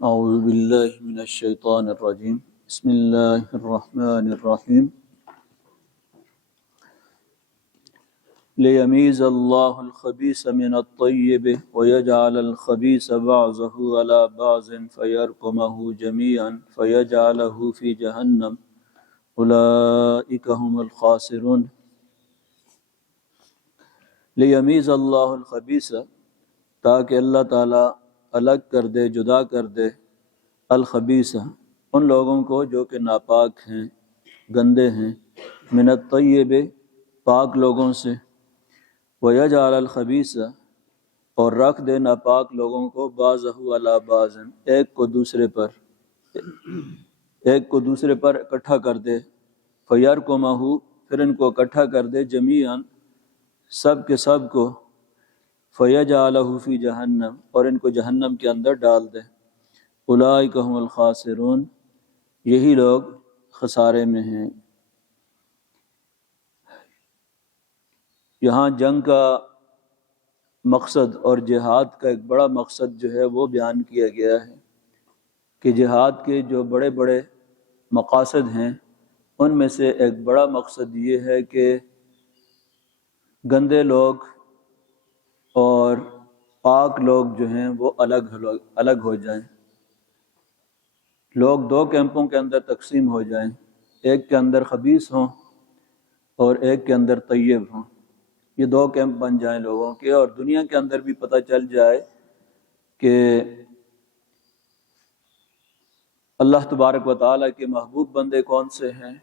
اعوذ باللہ من الشیطان الرجیم بسم اللہ الرحمن الرحیم لیمیز اللہ الخبیث من الطیب ویجعل الخبیث بعضہ علی بعض فیرقمہ جمیعا فیجعلہ فی جہنم اولئک هم الخاسرون۔ لیمیز اللہ الخبیث، تاکہ اللہ تعالیٰ الگ کر دے، جدا کر دے، الخبیث ان لوگوں کو جو کہ ناپاک ہیں، گندے ہیں، من الطیب پاک لوگوں سے، ویجعل الخبیث اور رکھ دے ناپاک لوگوں کو، بعضہ علی بعض ایک کو دوسرے پر اکٹھا کر دے، فیرقمہ پھر ان کو اکٹھا کر دے، جمیعاً سب کے سب کو، فیجعلہ فی جہنم اور ان کو جہنم کے اندر ڈال دے، اولئک هم الخاسرون یہی لوگ خسارے میں ہیں۔ یہاں جنگ کا مقصد اور جہاد کا ایک بڑا مقصد جو ہے وہ بیان کیا گیا ہے کہ جہاد کے جو بڑے بڑے مقاصد ہیں ان میں سے ایک بڑا مقصد یہ ہے کہ گندے لوگ اور پاک لوگ جو ہیں وہ الگ ہو جائیں، لوگ دو کیمپوں کے اندر تقسیم ہو جائیں، ایک کے اندر خبیث ہوں اور ایک کے اندر طیب ہوں، یہ دو کیمپ بن جائیں لوگوں کے، اور دنیا کے اندر بھی پتہ چل جائے کہ اللہ تبارک و تعالیٰ کے محبوب بندے کون سے ہیں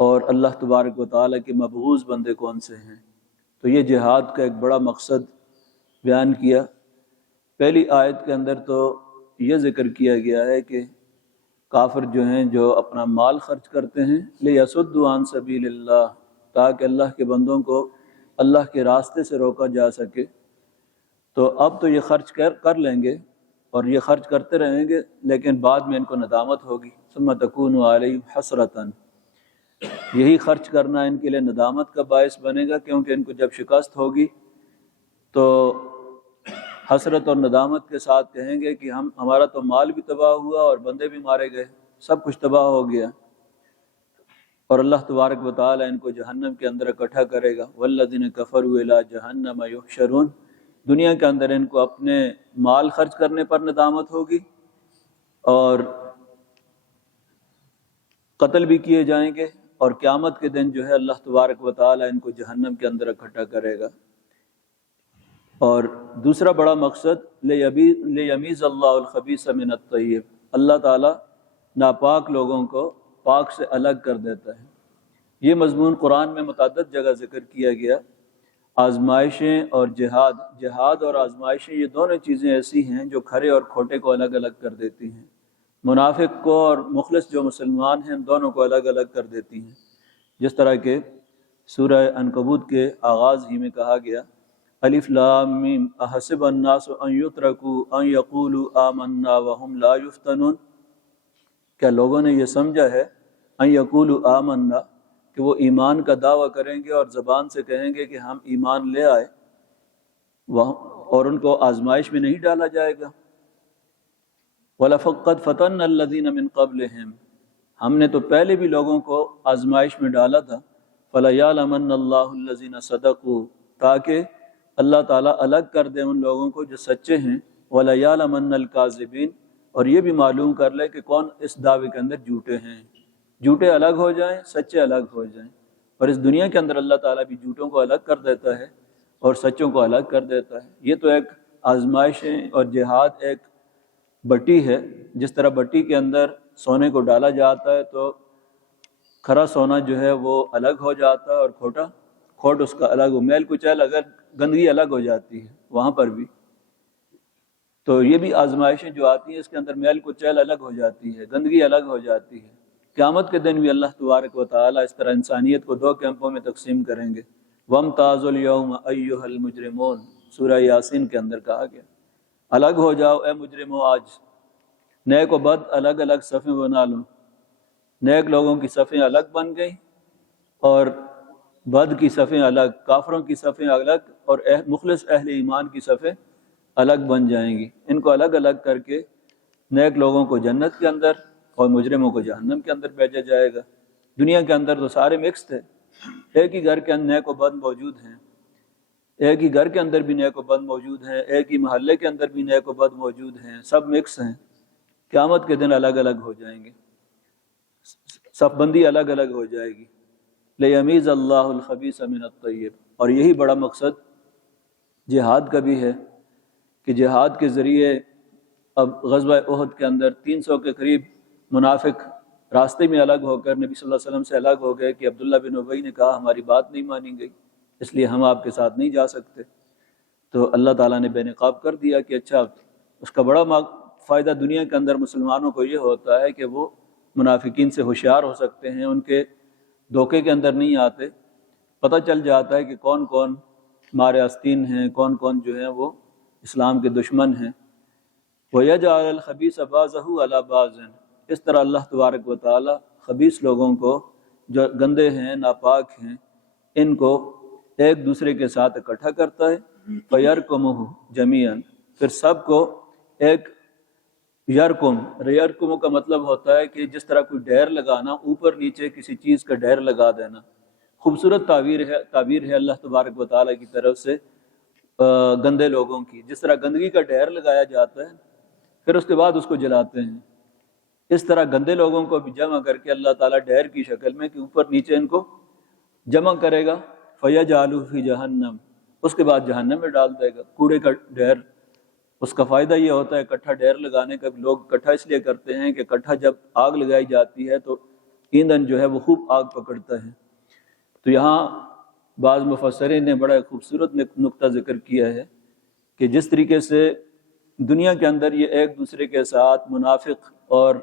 اور اللہ تبارک و تعالیٰ کے مبغوض بندے کون سے ہیں۔ تو یہ جہاد کا ایک بڑا مقصد بیان کیا۔ پہلی آیت کے اندر تو یہ ذکر کیا گیا ہے کہ کافر جو ہیں جو اپنا مال خرچ کرتے ہیں لیصدوا عن سبیل اللہ، تاکہ اللہ کے بندوں کو اللہ کے راستے سے روکا جا سکے، تو اب تو یہ خرچ کر لیں گے اور یہ خرچ کرتے رہیں گے، لیکن بعد میں ان کو ندامت ہوگی، ثم تکون علیہم حسرۃ، یہی خرچ کرنا ان کے لیے ندامت کا باعث بنے گا، کیونکہ ان کو جب شکست ہوگی تو حسرت اور ندامت کے ساتھ کہیں گے کہ ہمارا تو مال بھی تباہ ہوا اور بندے بھی مارے گئے، سب کچھ تباہ ہو گیا، اور اللہ تبارک و تعالی ان کو جہنم کے اندر اکٹھا کرے گا۔ والذین کفروا الی جہنم یحشرون، دنیا کے اندر ان کو اپنے مال خرچ کرنے پر ندامت ہوگی اور قتل بھی کیے جائیں گے، اور قیامت کے دن جو ہے اللہ تبارک و تعالی ان کو جہنم کے اندر اکٹھا کرے گا۔ اور دوسرا بڑا مقصد لیمیز اللہ الخبیث من الطیب، اللہ تعالیٰ ناپاک لوگوں کو پاک سے الگ کر دیتا ہے۔ یہ مضمون قرآن میں متعدد جگہ ذکر کیا گیا۔ آزمائشیں اور جہاد اور آزمائشیں یہ دونوں چیزیں ایسی ہیں جو کھرے اور کھوٹے کو الگ الگ کر دیتی ہیں، منافق کو اور مخلص جو مسلمان ہیں ان دونوں کو الگ الگ کر دیتی ہیں، جس طرح کہ سورہ عنکبوت کے آغاز ہی میں کہا گیا، الف لام میم احسب الناس ان یترکوا ان یقولوا آمنا وهم لا یفتنون، کیا لوگوں نے یہ سمجھا ہے ان یقولوا آمنا کہ وہ ایمان کا دعویٰ کریں گے اور زبان سے کہیں گے کہ ہم ایمان لے آئے، اور ان کو آزمائش میں نہیں ڈالا جائے گا۔ وَلَقَدْ فَتَنَّا الَّذِينَ مِن قَبْلِهِمْ، ہم نے تو پہلے بھی لوگوں کو آزمائش میں ڈالا تھا، فَلَيَعْلَمَنَّ اللَّهُ الَّذِينَ صَدَقُوا، تاکہ اللہ تعالیٰ الگ کر دے ان لوگوں کو جو سچے ہیں، وَلَيَعْلَمَنَّ الْكَاذِبِينَ اور یہ بھی معلوم کر لے کہ کون اس دعوے کے اندر جھوٹے ہیں، جھوٹے الگ ہو جائیں، سچے الگ ہو جائیں۔ اور اس دنیا کے اندر اللہ تعالیٰ بھی جھوٹوں کو الگ کر دیتا ہے اور سچوں کو الگ کر دیتا ہے۔ یہ تو ایک آزمائشیں اور جہاد ایک بٹی ہے، جس طرح بٹی کے اندر سونے کو ڈالا جاتا ہے تو کھرا سونا جو ہے وہ الگ ہو جاتا ہے اور کھوٹ اس کا الگ ہو، میل کچیل اگر گندگی الگ ہو جاتی ہے وہاں پر بھی، تو یہ بھی آزمائشیں جو آتی ہیں اس کے اندر میل کچیل الگ ہو جاتی ہے، گندگی الگ ہو جاتی ہے۔ قیامت کے دن بھی اللہ تبارک و تعالیٰ اس طرح انسانیت کو دو کیمپوں میں تقسیم کریں گے۔ وَامْتَازُوا الْيَوْمَ أَيُّهَا الْمُجْرِمُونَ، سورہ یاسین کے اندر کہا گیا الگ ہو جاؤ اے مجرموں، آج نیک و بد الگ الگ صفیں بنا لو، نیک لوگوں کی صفیں الگ بن گئیں اور بد کی صفیں الگ، کافروں کی صفیں الگ اور مخلص اہل ایمان کی صفیں الگ بن جائیں گی۔ ان کو الگ الگ کر کے نیک لوگوں کو جنت کے اندر اور مجرموں کو جہنم کے اندر بھیجا جائے گا۔ دنیا کے اندر تو سارے مکس تھے، ایک ہی گھر کے اندر نیک و بد موجود ہیں، ایک ہی گھر کے اندر بھی نیک و بد موجود ہیں، ایک ہی محلے کے اندر بھی نیک و بد موجود ہیں، سب مکس ہیں۔ قیامت کے دن الگ الگ ہو جائیں گے، صف بندی الگ الگ ہو جائے گی۔ لیمیز اللہ الخبیث من الطیب، اور یہی بڑا مقصد جہاد کا بھی ہے کہ جہاد کے ذریعے اب غزوہ احد کے اندر 300 کے قریب منافق راستے میں الگ ہو کر نبی صلی اللہ علیہ وسلم سے الگ ہو گئے کہ عبداللہ بن ابی نے کہا ہماری بات نہیں مانی گئی، اس لیے ہم آپ کے ساتھ نہیں جا سکتے۔ تو اللہ تعالیٰ نے بے نقاب کر دیا کہ اچھا، اس کا بڑا فائدہ دنیا کے اندر مسلمانوں کو یہ ہوتا ہے کہ وہ منافقین سے ہوشیار ہو سکتے ہیں، ان کے دھوکے کے اندر نہیں آتے، پتہ چل جاتا ہے کہ کون کون مارے آستین ہیں، کون کون جو ہیں وہ اسلام کے دشمن ہیں۔ وَيَجْعَلَ الْخَبِيثَ بَعْضَهُ عَلَى بَعْضٍ، اس طرح اللہ تبارک و تعالی خبیث لوگوں کو جو گندے ہیں، ناپاک ہیں، ان کو ایک دوسرے کے ساتھ اکٹھا کرتا ہے۔ فَيَرْكُمُهُ جَمِيعًا، پھر سب کو ایک یرکم کا مطلب ہوتا ہے کہ جس طرح کوئی ڈھیر لگانا، اوپر نیچے کسی چیز کا ڈھیر لگا دینا۔ خوبصورت تعبیر ہے اللہ تبارک و تعالیٰ کی طرف سے گندے لوگوں کی، جس طرح گندگی کا ڈھیر لگایا جاتا ہے پھر اس کے بعد اس کو جلاتے ہیں، اس طرح گندے لوگوں کو بھی جمع کر کے اللہ تعالیٰ ڈھیر کی شکل میں کہ اوپر نیچے ان کو جمع کرے گا۔ فَيَجْعَلُهُ فِي جَهَنَّمَ، اس کے بعد جہنم میں ڈال دے گا۔ کوڑے کا ڈھیر، اس کا فائدہ یہ ہوتا ہے اکٹھا ڈھیر لگانے کا، لوگ اکٹھا اس لیے کرتے ہیں کہ اکٹھا جب آگ لگائی جاتی ہے تو ایندھن جو ہے وہ خوب آگ پکڑتا ہے۔ تو یہاں بعض مفسرین نے بڑا خوبصورت نقطہ ذکر کیا ہے کہ جس طریقے سے دنیا کے اندر یہ ایک دوسرے کے ساتھ منافق اور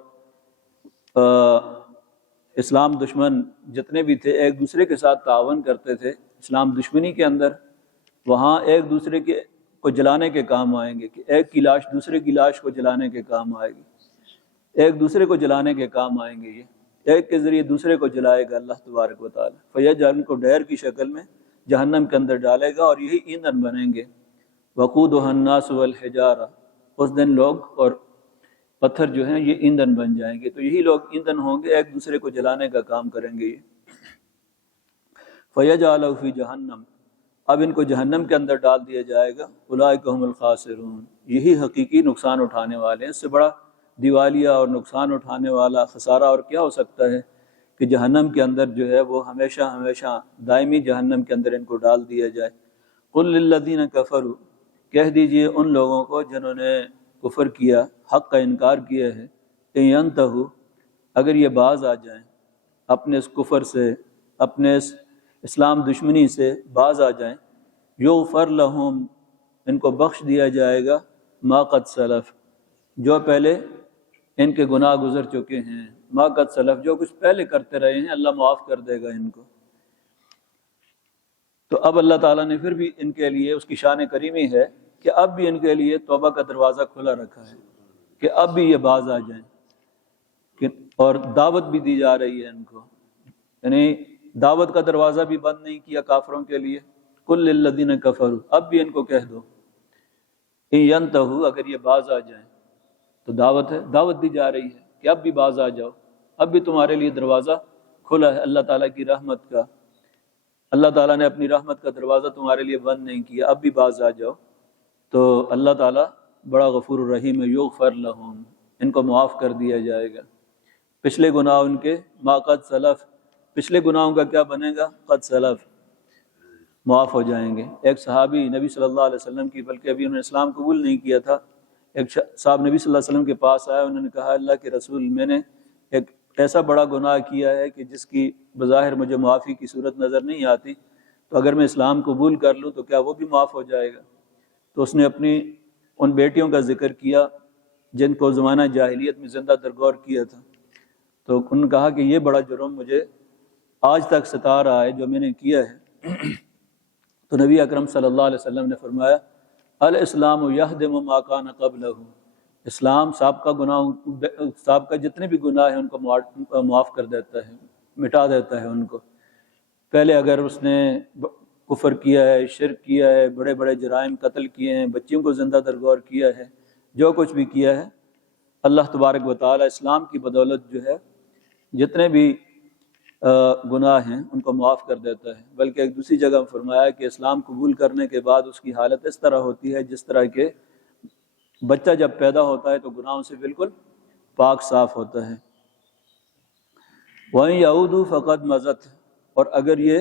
اسلام دشمن جتنے بھی تھے ایک دوسرے کے ساتھ تعاون کرتے تھے اسلام دشمنی کے اندر، وہاں ایک دوسرے کو جلانے کے کام آئیں گے کہ ایک کی لاش دوسرے کی لاش کو جلانے کے کام آئے گی، ایک دوسرے کو جلانے کے کام آئیں گے، یہ ایک کے ذریعے دوسرے کو جلائے گا اللہ تبارک و تعالی۔ فیجعل کو ڈھیر کی شکل میں جہنم کے اندر ڈالے گا اور یہی ایندھن بنیں گے۔ وقودها الناس والحجارہ، اس دن لوگ اور پتھر جو ہیں یہ ایندھن بن جائیں گے، تو یہی لوگ ایندھن ہوں گے، ایک دوسرے کو جلانے کا کام کریں گے یہ۔ فیجعلہ فی جہنم، اب ان کو جہنم کے اندر ڈال دیا جائے گا۔ اولئک هم الخاسرون، یہی حقیقی نقصان اٹھانے والے ہیں۔ اس سے بڑا دیوالیہ اور نقصان اٹھانے والا خسارہ اور کیا ہو سکتا ہے کہ جہنم کے اندر جو ہے وہ ہمیشہ ہمیشہ دائمی جہنم کے اندر ان کو ڈال دیا جائے۔ قل للذین کفروا، کہہ دیجئے ان لوگوں کو جنہوں نے کفر کیا، حق کا انکار کیا ہے، کہ ینتہوا، اگر یہ باز آ جائیں اپنے اس کفر سے، اپنے اس اسلام دشمنی سے باز آ جائیں، یغفر لہم، ان کو بخش دیا جائے گا، ما قد سلف، جو پہلے ان کے گناہ گزر چکے ہیں، ما قد سلف، جو کچھ پہلے کرتے رہے ہیں اللہ معاف کر دے گا ان کو۔ تو اب اللہ تعالیٰ نے پھر بھی ان کے لیے، اس کی شان کریمی ہے کہ اب بھی ان کے لیے توبہ کا دروازہ کھلا رکھا ہے کہ اب بھی یہ باز آ جائیں، اور دعوت بھی دی جا رہی ہے ان کو، یعنی دعوت کا دروازہ بھی بند نہیں کیا کافروں کے لیے۔ قل للذین کفروا، اب بھی ان کو کہہ دو، ان ینتہوا، اگر یہ باز آ جائیں، تو دعوت ہے، دعوت دی جا رہی ہے کہ اب بھی باز آ جاؤ، اب بھی تمہارے لیے دروازہ کھلا ہے اللہ تعالیٰ کی رحمت کا، اللہ تعالیٰ نے اپنی رحمت کا دروازہ تمہارے لیے بند نہیں کیا، اب بھی باز آ جاؤ۔ تو اللہ تعالیٰ بڑا غفور الرحیم ہے، یغفر لہم، ان کو معاف کر دیا جائے گا۔ پچھلے گناہ ان کے ما قد سلف، پچھلے گناہوں کا کیا بنے گا؟ قد سلف، معاف ہو جائیں گے۔ ایک صحابی نبی صلی اللہ علیہ وسلم کی، بلکہ ابھی انہوں نے اسلام قبول نہیں کیا تھا، ایک صاحب نبی صلی اللہ علیہ وسلم کے پاس آیا، انہوں نے کہا اللہ کے رسول، میں نے ایک ایسا بڑا گناہ کیا ہے کہ جس کی بظاہر مجھے معافی کی صورت نظر نہیں آتی، تو اگر میں اسلام قبول کر لوں تو کیا وہ بھی معاف ہو جائے گا؟ تو اس نے اپنی ان بیٹیوں کا ذکر کیا جن کو زمانہ جاہلیت میں زندہ درگور کیا تھا، تو انہوں نے کہا کہ یہ بڑا جرم مجھے آج تک ستا رہا ہے جو میں نے کیا ہے۔ تو نبی اکرم صلی اللہ علیہ وسلم نے فرمایا الاسلام یہدم ما کان قبلہ، اسلام سابقہ جتنے بھی گناہ ہیں ان کو معاف کر دیتا ہے، مٹا دیتا ہے ان کو۔ پہلے اگر اس نے کفر کیا ہے، شرک کیا ہے، بڑے بڑے جرائم قتل کیے ہیں، بچیوں کو زندہ درگور کیا ہے، جو کچھ بھی کیا ہے، اللہ تبارک و تعالی اسلام کی بدولت جو ہے جتنے بھی گناہ ہیں ان کو معاف کر دیتا ہے، بلکہ ایک دوسری جگہ فرمایا کہ اسلام قبول کرنے کے بعد اس کی حالت اس طرح ہوتی ہے جس طرح کہ بچہ جب پیدا ہوتا ہے تو گناہوں سے بالکل پاک صاف ہوتا ہے۔ وَإِن يَعُودُوا فَقَدْ مَضَتْ، اور اگر یہ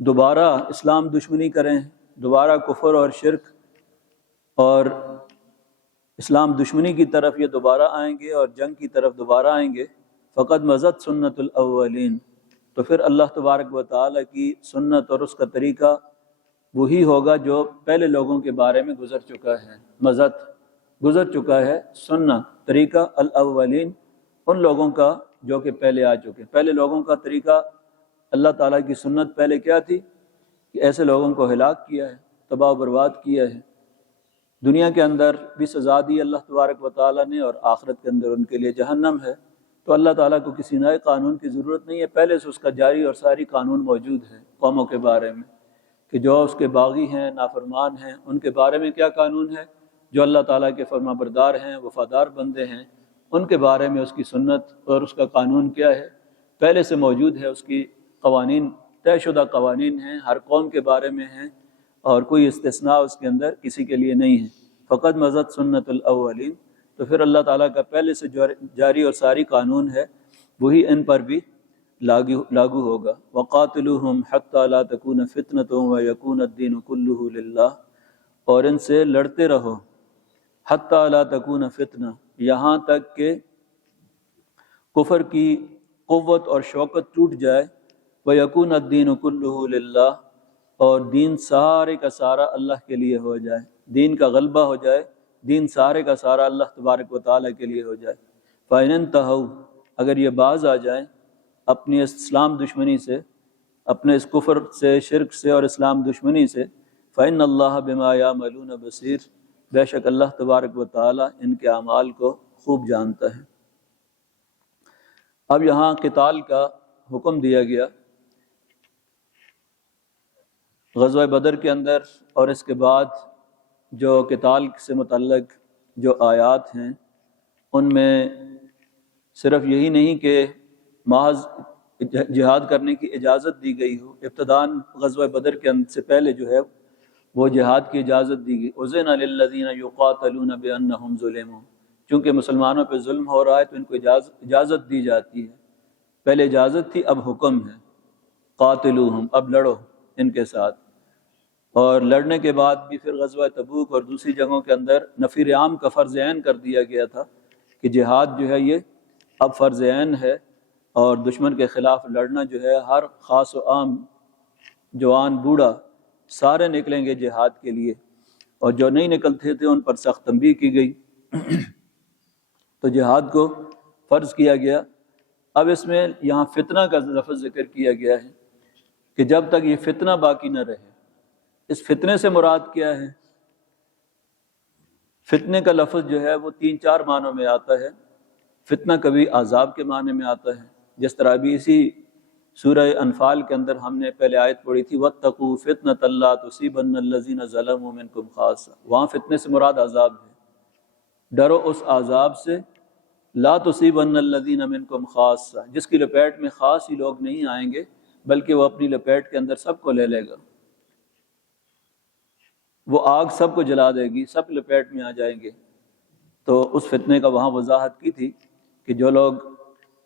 دوبارہ اسلام دشمنی کریں، دوبارہ کفر اور شرک اور اسلام دشمنی کی طرف یہ دوبارہ آئیں گے اور جنگ کی طرف دوبارہ آئیں گے، فقد مضت سنت الاولین، تو پھر اللہ تبارک و تعالیٰ کی سنت اور اس کا طریقہ وہی ہوگا جو پہلے لوگوں کے بارے میں گزر چکا ہے۔ مضت گزر چکا ہے، سنت طریقہ الاولین ان لوگوں کا جو کہ پہلے آ چکے۔ پہلے لوگوں کا طریقہ اللہ تعالیٰ کی سنت پہلے کیا تھی کہ ایسے لوگوں کو ہلاک کیا ہے، تباہ و برباد کیا ہے، دنیا کے اندر بھی سزا دی اللہ تبارک و تعالیٰ نے، اور آخرت کے اندر ان کے لیے جہنم ہے۔ تو اللہ تعالیٰ کو کسی نئے قانون کی ضرورت نہیں ہے، پہلے سے اس کا جاری اور ساری قانون موجود ہے قوموں کے بارے میں، کہ جو اس کے باغی ہیں، نافرمان ہیں، ان کے بارے میں کیا قانون ہے، جو اللہ تعالیٰ کے فرما بردار ہیں، وفادار بندے ہیں، ان کے بارے میں اس کی سنت اور اس کا قانون کیا ہے، پہلے سے موجود ہے۔ اس کی قوانین طے شدہ قوانین ہیں، ہر قوم کے بارے میں ہیں، اور کوئی استثناء اس کے اندر کسی کے لیے نہیں ہے۔ فقط مضت سنت الاولین، تو پھر اللہ تعالیٰ کا پہلے سے جاری اور ساری قانون ہے وہی ان پر بھی لاگو ہوگا۔ وقاتلوہم حتی لا تکون فتنۃ ویکون الدین کلہ للہ، اور ان سے لڑتے رہو حتی لا تکون فتنہ، یہاں تک کہ کفر کی قوت اور شوکت ٹوٹ جائے، ویکون الدین کلہ للہ، اور دین سارے کا سارا اللہ کے لیے ہو جائے، دین کا غلبہ ہو جائے، دین سارے کا سارا اللہ تبارک و تعالیٰ کے لیے ہو جائے۔ فَإِنِ انْتَهَوْا، اگر یہ باز آ جائیں اپنی اس اسلام دشمنی سے، اپنے اس کفر سے، شرک سے اور اسلام دشمنی سے، فَإِنَّ اللَّهَ بِمَا يَعْمَلُونَ بَصِيرٌ، بے شک اللہ تبارک و تعالیٰ ان کے اعمال کو خوب جانتا ہے۔ اب یہاں قتال کا حکم دیا گیا غزوہ بدر کے اندر، اور اس کے بعد جو قتال سے متعلق جو آیات ہیں ان میں صرف یہی نہیں کہ محض جہاد کرنے کی اجازت دی گئی ہو، ابتداً غزوہ بدر کے سے پہلے جو ہے وہ جہاد کی اجازت دی گئی۔ اذن للذین یقاتلون بانہم ظلموا، چونکہ مسلمانوں پہ ظلم ہو رہا ہے تو ان کو اجازت دی جاتی ہے، پہلے اجازت تھی اب حکم ہے، قاتلوہم، اب لڑو ان کے ساتھ۔ اور لڑنے کے بعد بھی پھر غزوہ تبوک اور دوسری جگہوں کے اندر نفیر عام کا فرض عین کر دیا گیا تھا کہ جہاد جو ہے یہ اب فرض عین ہے، اور دشمن کے خلاف لڑنا جو ہے ہر خاص و عام، جوان بوڑھا سارے نکلیں گے جہاد کے لیے، اور جو نہیں نکلتے تھے ان پر سخت تنبیہ کی گئی۔ تو جہاد کو فرض کیا گیا۔ اب اس میں یہاں فتنہ کا لفظ ذکر کیا گیا ہے کہ جب تک یہ فتنہ باقی نہ رہے۔ اس فتنے سے مراد کیا ہے؟ فتنے کا لفظ جو ہے وہ 3-4 معنوں میں آتا ہے۔ فتنہ کبھی عذاب کے معنی میں آتا ہے، جس طرح بھی اسی سورہ انفال کے اندر ہم نے پہلے آیت پڑھی تھی وَاتَّقُوا فِتْنَةً لَا تُصِيبَنَّ الَّذِينَ ظَلَمُوا مِنْكُمْ خَاصَّةً، وہاں فتنے سے مراد عذاب ہے، ڈرو اس عذاب سے، لا تُصِيبَنَّ الَّذِينَ مِنْكُمْ خَاصَّةً، جس کی لپیٹ میں خاص ہی لوگ نہیں آئیں گے بلکہ وہ اپنی لپیٹ کے اندر سب کو لے لے گا، وہ آگ سب کو جلا دے گی، سب لپیٹ میں آ جائیں گے۔ تو اس فتنے کا وہاں وضاحت کی تھی کہ جو لوگ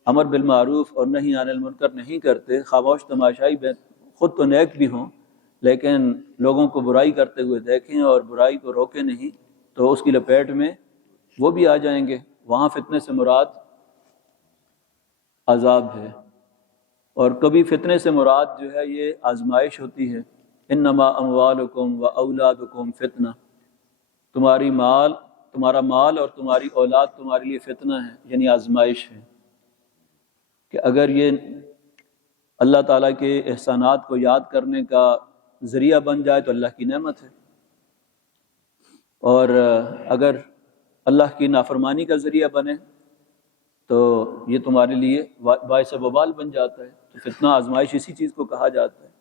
امر بالمعروف اور نہی عن المنکر نہیں کرتے، خاموش تماشائی خود تو نیک بھی ہوں لیکن لوگوں کو برائی کرتے ہوئے دیکھیں اور برائی کو روکے نہیں، تو اس کی لپیٹ میں وہ بھی آ جائیں گے۔ وہاں فتنے سے مراد عذاب ہے، اور کبھی فتنے سے مراد جو ہے یہ آزمائش ہوتی ہے۔ انما اموالکم و اولادکم فتنہ، تمہارا مال اور تمہاری اولاد تمہارے لیے فتنہ ہے، یعنی آزمائش ہے، کہ اگر یہ اللہ تعالیٰ کے احسانات کو یاد کرنے کا ذریعہ بن جائے تو اللہ کی نعمت ہے، اور اگر اللہ کی نافرمانی کا ذریعہ بنے تو یہ تمہارے لیے باعث وبال بن جاتا ہے۔ تو فتنہ آزمائش اسی چیز کو کہا جاتا ہے۔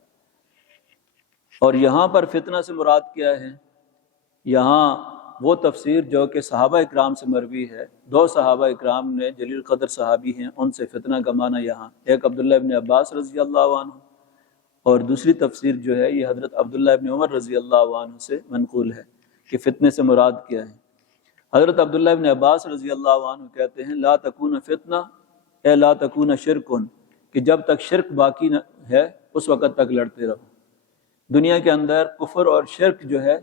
اور یہاں پر فتنہ سے مراد کیا ہے؟ یہاں وہ تفسیر جو کہ صحابہ اکرام سے مروی ہے، 2 صحابہ اکرام نے جلیل قدر صحابی ہیں، ان سے فتنہ کا معنی یہاں ایک عبداللہ ابن عباس رضی اللہ عنہ، اور دوسری تفسیر جو ہے یہ حضرت عبداللہ ابن عمر رضی اللہ عنہ سے منقول ہے کہ فتنے سے مراد کیا ہے۔ حضرت عبداللہ ابن عباس رضی اللہ عنہ کہتے ہیں لا تکون فتنہ اے لا تکون شرکن، کہ جب تک شرک باقی نہ ہے اس وقت تک لڑتے رہو۔ دنیا کے اندر کفر اور شرک جو ہے،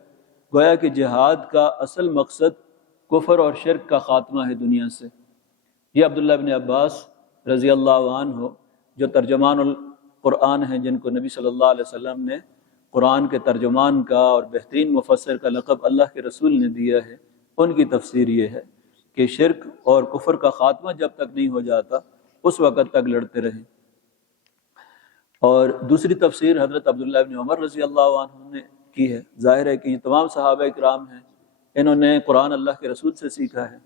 گویا کہ جہاد کا اصل مقصد کفر اور شرک کا خاتمہ ہے دنیا سے۔ یہ عبداللہ ابن عباس رضی اللہ عنہ جو ترجمان القرآن ہیں، جن کو نبی صلی اللہ علیہ وسلم نے قرآن کے ترجمان کا اور بہترین مفسر کا لقب اللہ کے رسول نے دیا ہے، ان کی تفسیر یہ ہے کہ شرک اور کفر کا خاتمہ جب تک نہیں ہو جاتا اس وقت تک لڑتے رہیں۔ اور دوسری تفسیر حضرت عبداللہ ابن عمر رضی اللہ عنہ نے کی ہے۔ ظاہر ہے کہ یہ تمام صحابہ اکرام ہیں، انہوں نے قرآن اللہ کے رسول سے سیکھا ہے،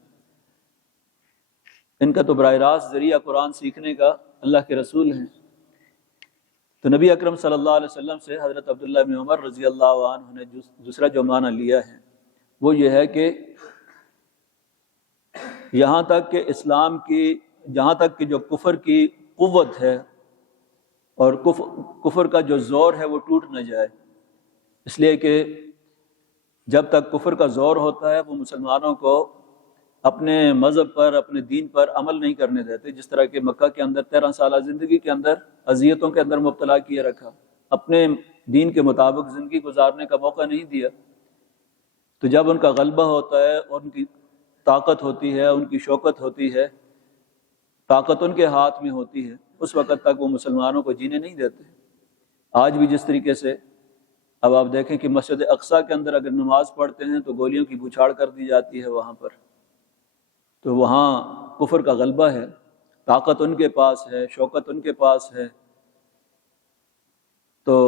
ان کا تو براہ راست ذریعہ قرآن سیکھنے کا اللہ کے رسول ہیں۔ تو نبی اکرم صلی اللہ علیہ وسلم سے حضرت عبداللہ ابن عمر رضی اللہ عنہ نے دوسرا جو معنی لیا ہے وہ یہ ہے کہ یہاں تک کہ اسلام کی، جہاں تک کہ جو کفر کی قوت ہے اور کفر کا جو زور ہے وہ ٹوٹ نہ جائے، اس لیے کہ جب تک کفر کا زور ہوتا ہے وہ مسلمانوں کو اپنے مذہب پر، اپنے دین پر عمل نہیں کرنے دیتے۔ جس طرح کہ مکہ کے اندر 13 سالہ زندگی کے اندر اذیتوں کے اندر مبتلا کیے رکھا، اپنے دین کے مطابق زندگی گزارنے کا موقع نہیں دیا۔ تو جب ان کا غلبہ ہوتا ہے اور ان کی طاقت ہوتی ہے، ان کی شوکت ہوتی ہے، طاقت ان کے ہاتھ میں ہوتی ہے، اس وقت تک وہ مسلمانوں کو جینے نہیں دیتے۔ آج بھی جس طریقے سے اب آپ دیکھیں کہ مسجد اقصیٰ کے اندر اگر نماز پڑھتے ہیں تو گولیوں کی بوچھاڑ کر دی جاتی ہے وہاں پر، تو وہاں کفر کا غلبہ ہے، طاقت ان کے پاس ہے، شوکت ان کے پاس ہے، تو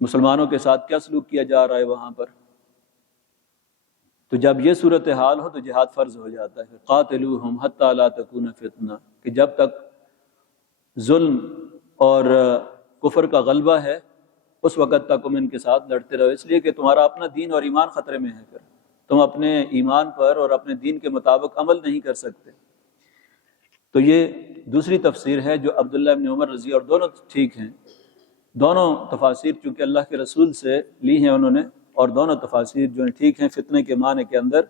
مسلمانوں کے ساتھ کیا سلوک کیا جا رہا ہے وہاں پر۔ تو جب یہ صورتحال ہو تو جہاد فرض ہو جاتا ہے، قاتلوہم حتی لا تکون فتنہ، کہ جب تک ظلم اور کفر کا غلبہ ہے اس وقت تک تم ان کے ساتھ لڑتے رہو، اس لیے کہ تمہارا اپنا دین اور ایمان خطرے میں ہے، پھر تم اپنے ایمان پر اور اپنے دین کے مطابق عمل نہیں کر سکتے۔ تو یہ دوسری تفسیر ہے جو عبداللہ ابن عمر رضی، اور دونوں ٹھیک ہیں، دونوں تفاسیر چونکہ اللہ کے رسول سے لی ہیں انہوں نے، اور دونوں تفاسیر جو ہیں ٹھیک ہیں۔ فتنے کے معنی کے اندر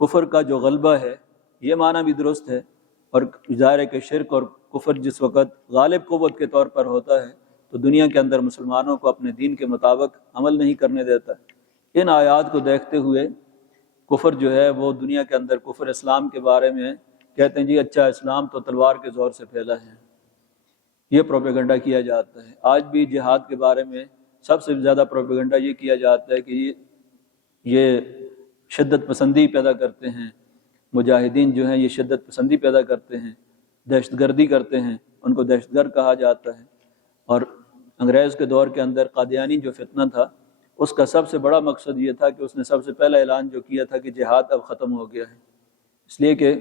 کفر کا جو غلبہ ہے یہ معنی بھی درست ہے، اور ظاہر ہے کہ شرک اور کفر جس وقت غالب قوت کے طور پر ہوتا ہے تو دنیا کے اندر مسلمانوں کو اپنے دین کے مطابق عمل نہیں کرنے دیتا۔ ان آیات کو دیکھتے ہوئے کفر جو ہے وہ دنیا کے اندر، کفر اسلام کے بارے میں کہتے ہیں جی اچھا اسلام تو تلوار کے زور سے پھیلا ہے، یہ پروپیگنڈا کیا جاتا ہے۔ آج بھی جہاد کے بارے میں سب سے زیادہ پروپیگنڈا یہ کیا جاتا ہے کہ یہ شدت پسندی پیدا کرتے ہیں، مجاہدین جو ہیں یہ شدت پسندی پیدا کرتے ہیں، دہشت گردی کرتے ہیں، ان کو دہشت گرد کہا جاتا ہے۔ اور انگریز کے دور کے اندر قادیانی جو فتنہ تھا اس کا سب سے بڑا مقصد یہ تھا کہ اس نے سب سے پہلا اعلان جو کیا تھا کہ جہاد اب ختم ہو گیا ہے، اس لیے کہ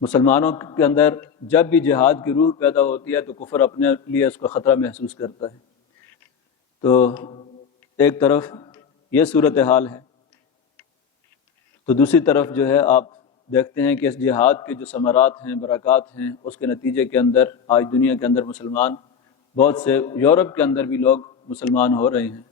مسلمانوں کے اندر جب بھی جہاد کی روح پیدا ہوتی ہے تو کفر اپنے لیے اس کو خطرہ محسوس کرتا ہے۔ تو ایک طرف یہ صورتحال ہے، تو دوسری طرف جو ہے آپ دیکھتے ہیں کہ اس جہاد کے جو ثمرات ہیں، برکات ہیں، اس کے نتیجے کے اندر آج دنیا کے اندر مسلمان، بہت سے یورپ کے اندر بھی لوگ مسلمان ہو رہے ہیں۔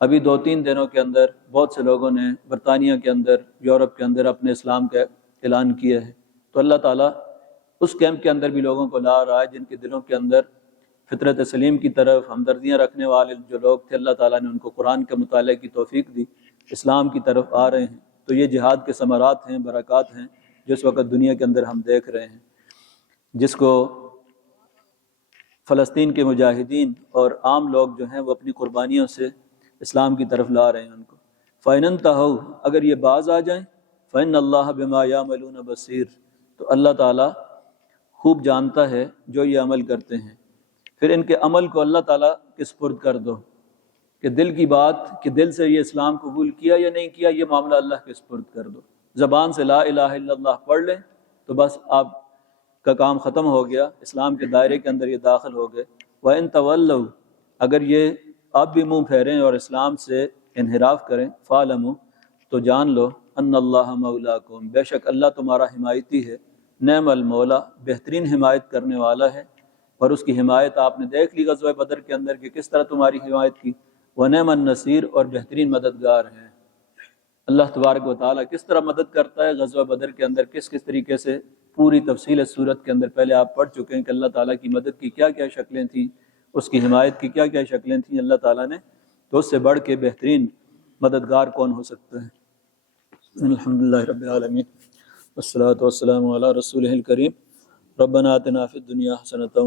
ابھی 2-3 دنوں کے اندر بہت سے لوگوں نے برطانیہ کے اندر، یورپ کے اندر اپنے اسلام کا اعلان کیا ہے۔ تو اللہ تعالیٰ اس کیمپ کے اندر بھی لوگوں کو لا رہا ہے جن کے دلوں کے اندر فطرت سلیم کی طرف ہمدردیاں رکھنے والے جو لوگ تھے، اللہ تعالیٰ نے ان کو قرآن کے مطالعے کی توفیق دی، اسلام کی طرف آ رہے ہیں۔ تو یہ جہاد کے ثمرات ہیں، برکات ہیں جس وقت دنیا کے اندر ہم دیکھ رہے ہیں، جس کو فلسطین کے مجاہدین اور عام لوگ جو ہیں وہ اپنی قربانیوں سے اسلام کی طرف لا رہے ہیں ان کو۔ فَإِنْ انْتَهَوْا، اگر یہ باز آ جائیں، فَإِنَّ اللَّهَ بِمَا يَعْمَلُونَ بَصِيرٌ، تو اللہ تعالیٰ خوب جانتا ہے جو یہ عمل کرتے ہیں۔ پھر ان کے عمل کو اللہ تعالیٰ کے سپرد کر دو کہ دل کی بات، کہ دل سے یہ اسلام قبول کیا یا نہیں کیا، یہ معاملہ اللہ کے سپرد کر دو۔ زبان سے لا الہ الا اللہ پڑھ لیں تو بس آپ کا کام ختم ہو گیا، اسلام کے دائرے کے اندر یہ داخل ہو گئے۔ وَإِن تَوَلَّوْا، اگر یہ آپ بھی منہ پھیریں اور اسلام سے انحراف کریں، فَاعْلَمُوا، تو جان لو ان اللہ مولاکم، بے شک اللہ تمہارا حمایتی ہے، نعم المولا، بہترین حمایت کرنے والا ہے۔ اور اس کی حمایت آپ نے دیکھ لی غزوہ بدر کے اندر کہ کس طرح تمہاری حمایت کی، ونعم النصیر، اور بہترین مددگار ہے۔ اللہ تبارک و تعالیٰ کس طرح مدد کرتا ہے غزوہ بدر کے اندر، کس طریقے سے، پوری تفصیل صورت کے اندر پہلے آپ پڑھ چکے ہیں کہ اللہ تعالیٰ کی مدد کی کیا کیا شکلیں تھیں، اس کی حمایت کی کیا کیا شکلیں تھیں اللہ تعالیٰ نے، تو اس سے بڑھ کے بہترین مددگار کون ہو سکتا ہے۔ الحمدللہ رب العالمین، والصلاۃ والسلام علی رسولہ الکریم، ربنا آتنا فی الدنیا حسنۃ